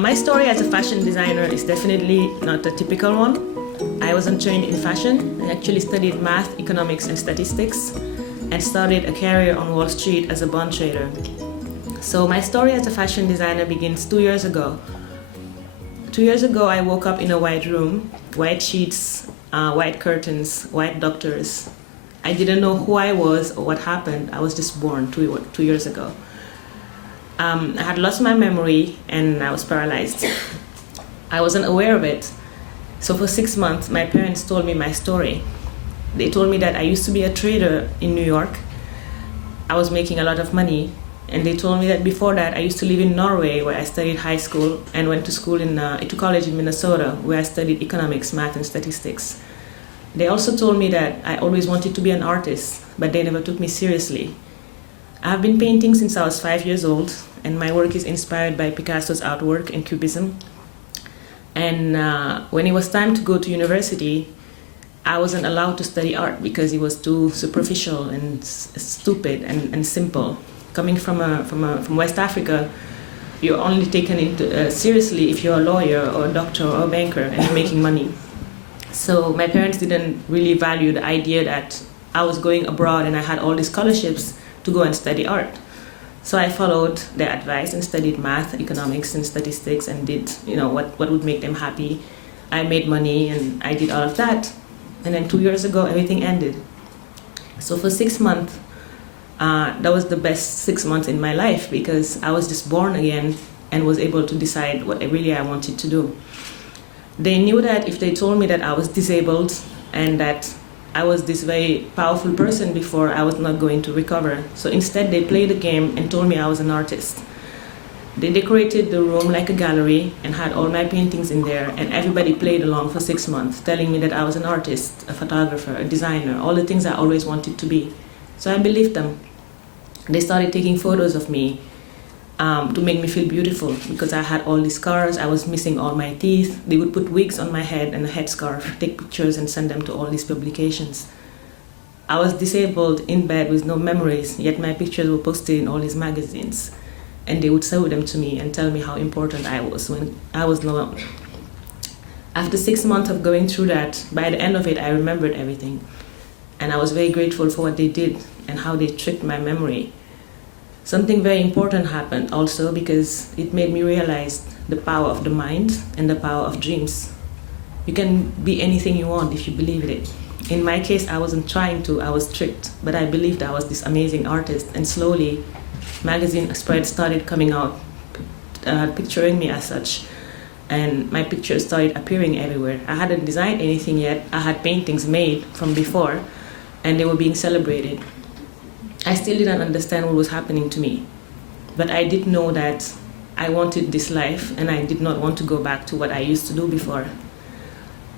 My story as a fashion designer is definitely not a typical one. I wasn't trained in fashion. I actually studied math, economics, and statistics, and started a career on Wall Street as a bond trader. So my story as a fashion designer begins 2 years ago. 2 years ago, I woke up in a white room, white sheets, white curtains, white doctors. I didn't know who I was or what happened. I was just born 2 years ago. I had lost my memory and I was paralyzed. I wasn't aware of it. So for 6 months, my parents told me my story. They told me that I used to be a trader in New York. I was making a lot of money. And they told me that before that, I used to live in Norway, where I studied high school and went to college in Minnesota, where I studied economics, math, and statistics. They also told me that I always wanted to be an artist, but they never took me seriously. I've been painting since I was 5 years old, and my work is inspired by Picasso's artwork and Cubism. And when it was time to go to university, I wasn't allowed to study art because it was too superficial and stupid and simple. Coming from West Africa, you're only taken into seriously if you're a lawyer or a doctor or a banker and you're making money. So my parents didn't really value the idea that I was going abroad and I had all these scholarships to go and study art. So I followed their advice and studied math, economics, and statistics and did what would make them happy. I made money and I did all of that. And then 2 years ago, everything ended. So for 6 months, that was the best 6 months in my life because I was just born again and was able to decide what really I wanted to do. They knew that if they told me that I was disabled and that I was this very powerful person before, I was not going to recover. So instead, they played the game and told me I was an artist. They decorated the room like a gallery and had all my paintings in there, and everybody played along for 6 months, telling me that I was an artist, a photographer, a designer, all the things I always wanted to be. So I believed them. They started taking photos of me to make me feel beautiful because I had all these scars. I was missing all my teeth. They would put wigs on my head and a headscarf, take pictures and send them to all these publications. I was disabled in bed with no memories, yet my pictures were posted in all these magazines. And they would show them to me and tell me how important I was when I was alone. After 6 months of going through that, by the end of it, I remembered everything. And I was very grateful for what they did and how they tricked my memory. Something very important happened also because it made me realize the power of the mind and the power of dreams. You can be anything you want if you believe in it. In my case, I wasn't trying to, I was tricked, but I believed I was this amazing artist, and slowly magazine spreads started coming out, picturing me as such, and my pictures started appearing everywhere. I hadn't designed anything yet. I had paintings made from before, and they were being celebrated. I still didn't understand what was happening to me, but I did know that I wanted this life and I did not want to go back to what I used to do before.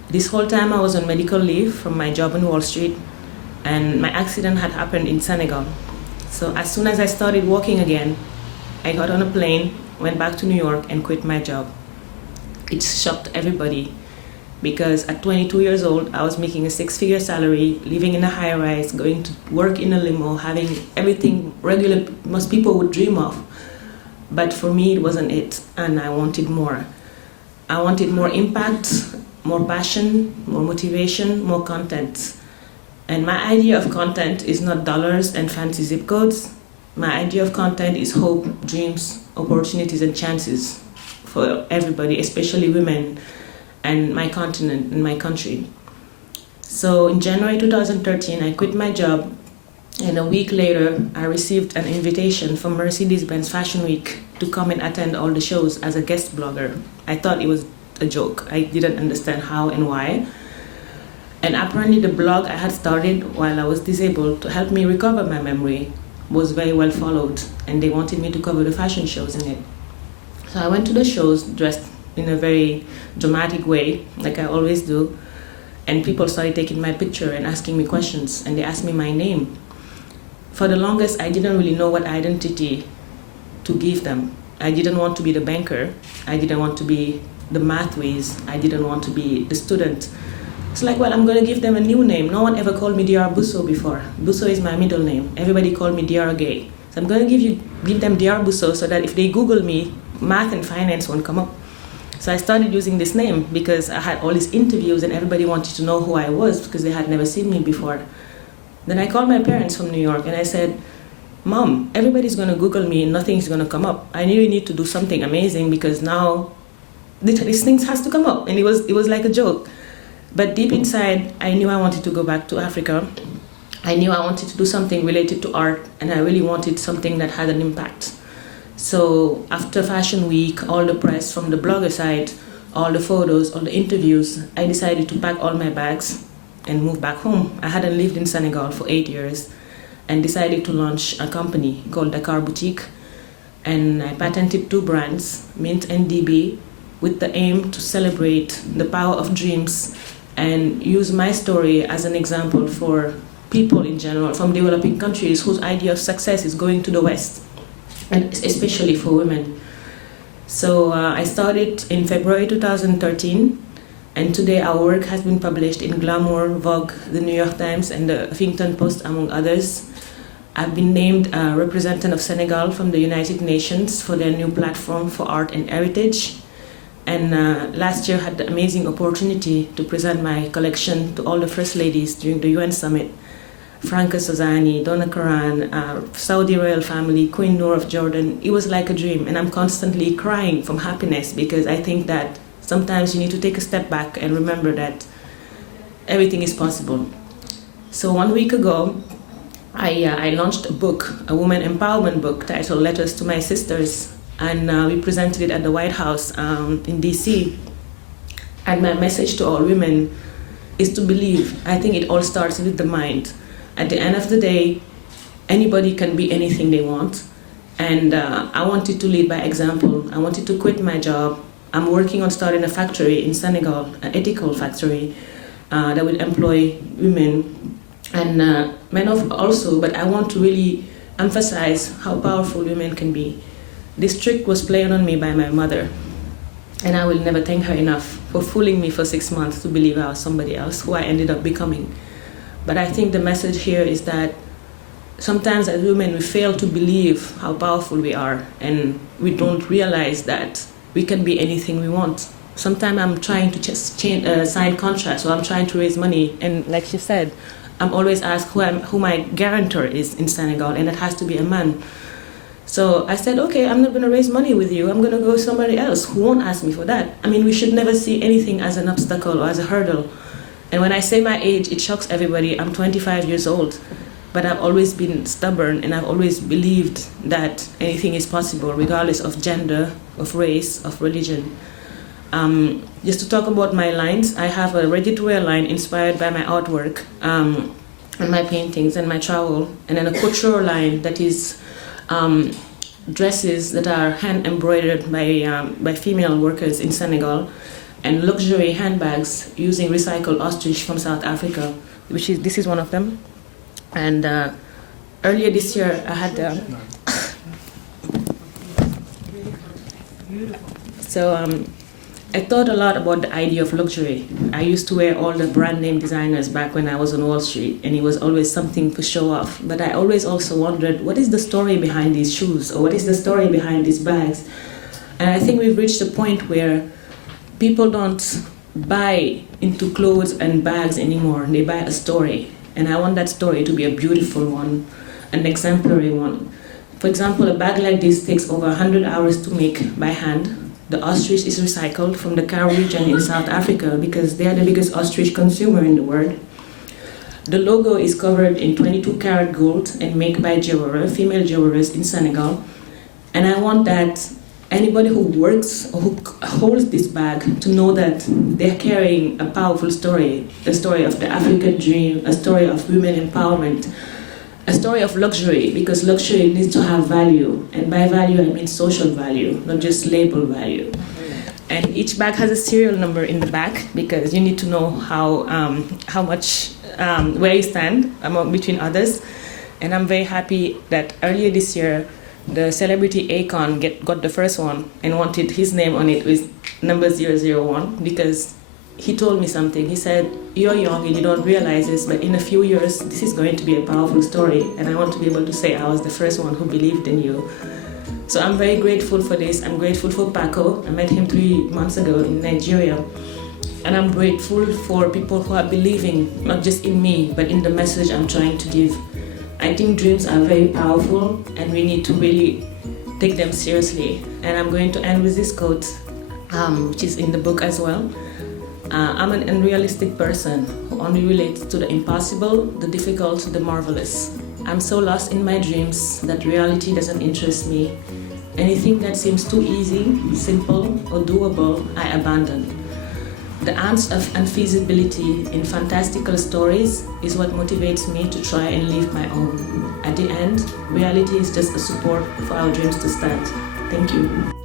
This whole time I was on medical leave from my job on Wall Street, and my accident had happened in Senegal. So as soon as I started walking again, I got on a plane, went back to New York and quit my job. It shocked everybody. Because at 22 years old, I was making a 6-figure salary, living in a high-rise, going to work in a limo, having everything most people would dream of. But for me, it wasn't it, and I wanted more. I wanted more impact, more passion, more motivation, more content. And my idea of content is not dollars and fancy zip codes. My idea of content is hope, dreams, opportunities, and chances for everybody, especially women, and my continent and my country. So in January 2013, I quit my job, and a week later, I received an invitation from Mercedes-Benz Fashion Week to come and attend all the shows as a guest blogger. I thought it was a joke. I didn't understand how and why. And apparently the blog I had started while I was disabled to help me recover my memory was very well followed, and they wanted me to cover the fashion shows in it. So I went to the shows dressed in a very dramatic way, like I always do, and people started taking my picture and asking me questions, and they asked me my name. For the longest, I didn't really know what identity to give them. I didn't want to be the banker. I didn't want to be the math whiz. I didn't want to be the student. It's like, well, I'm going to give them a new name. No one ever called me Diarra Bousso before. Bousso is my middle name. Everybody called me Diarra Gay. So I'm going to give them Diarra Bousso so that if they Google me, math and finance won't come up. So I started using this name because I had all these interviews and everybody wanted to know who I was because they had never seen me before. Then I called my parents from New York and I said, Mom, everybody's going to Google me and nothing's going to come up. I really need to do something amazing because now these things has to come up. And it was like a joke. But deep inside, I knew I wanted to go back to Africa. I knew I wanted to do something related to art, and I really wanted something that had an impact. So after Fashion Week, all the press from the blogger side, all the photos, all the interviews, I decided to pack all my bags and move back home. I hadn't lived in Senegal for 8 years and decided to launch a company called Dakar Boutique. And I patented 2 brands, Mint and DB, with the aim to celebrate the power of dreams and use my story as an example for people in general from developing countries whose idea of success is going to the West, and especially for women. So I started in February 2013, and today our work has been published in Glamour, Vogue, the New York Times, and the Huffington Post, among others. I've been named a representative of Senegal from the United Nations for their new platform for art and heritage. And last year had the amazing opportunity to present my collection to all the First Ladies during the UN Summit. Franca Sozani, Donna Karan, Saudi royal family, Queen Noor of Jordan. It was like a dream, and I'm constantly crying from happiness because I think that sometimes you need to take a step back and remember that everything is possible. So 1 week ago, I launched a book, a women empowerment book titled Letters to My Sisters, and we presented it at the White House in DC. And my message to all women is to believe. I think it all starts with the mind. At the end of the day, anybody can be anything they want. And I wanted to lead by example. I wanted to quit my job. I'm working on starting a factory in Senegal, an ethical factory that will employ women and men also, but I want to really emphasize how powerful women can be. This trick was played on me by my mother, and I will never thank her enough for fooling me for 6 months to believe I was somebody else, who I ended up becoming. But I think the message here is that sometimes as women we fail to believe how powerful we are, and we don't realize that we can be anything we want. Sometimes I'm trying to just sign contracts, or I'm trying to raise money, and like she said, I'm always asked who my guarantor is in Senegal, and it has to be a man. So I said, okay, I'm not going to raise money with you. I'm going to go somebody else who won't ask me for that. I mean, we should never see anything as an obstacle or as a hurdle. And when I say my age, it shocks everybody. I'm 25 years old, but I've always been stubborn, and I've always believed that anything is possible, regardless of gender, of race, of religion. Just to talk about my lines, I have a ready-to-wear line inspired by my artwork and my paintings and my travel, and then a couture line that is dresses that are hand-embroidered by female workers in Senegal, and luxury handbags using recycled ostrich from South Africa, this is one of them. And earlier this year, I had I thought a lot about the idea of luxury. I used to wear all the brand name designers back when I was on Wall Street, and it was always something to show off. But I always also wondered, what is the story behind these shoes, or what is the story behind these bags? And I think we've reached a point where people don't buy into clothes and bags anymore. They buy a story. And I want that story to be a beautiful one, an exemplary one. For example, a bag like this takes over 100 hours to make by hand. The ostrich is recycled from the Karoo region in South Africa because they are the biggest ostrich consumer in the world. The logo is covered in 22 karat gold and made by jeweler, female jewelers in Senegal. And I want that anybody who works or who holds this bag to know that they're carrying a powerful story, a story of the African dream, a story of women empowerment, a story of luxury, because luxury needs to have value. And by value, I mean social value, not just label value. And each bag has a serial number in the back because you need to know how much, where you stand between others. And I'm very happy that earlier this year, the celebrity Akon got the first one and wanted his name on it with number 001 because he told me something. He said, you're young and you don't realize this, but in a few years, this is going to be a powerful story. And I want to be able to say I was the first one who believed in you. So I'm very grateful for this. I'm grateful for Paco. I met him 3 months ago in Nigeria. And I'm grateful for people who are believing, not just in me, but in the message I'm trying to give. I think dreams are very powerful and we need to really take them seriously. And I'm going to end with this quote, which is in the book as well. I'm an unrealistic person who only relates to the impossible, the difficult, the marvelous. I'm so lost in my dreams that reality doesn't interest me. Anything that seems too easy, simple, or doable, I abandon. The ants of unfeasibility in fantastical stories is what motivates me to try and live my own. At the end, reality is just a support for our dreams to stand. Thank you.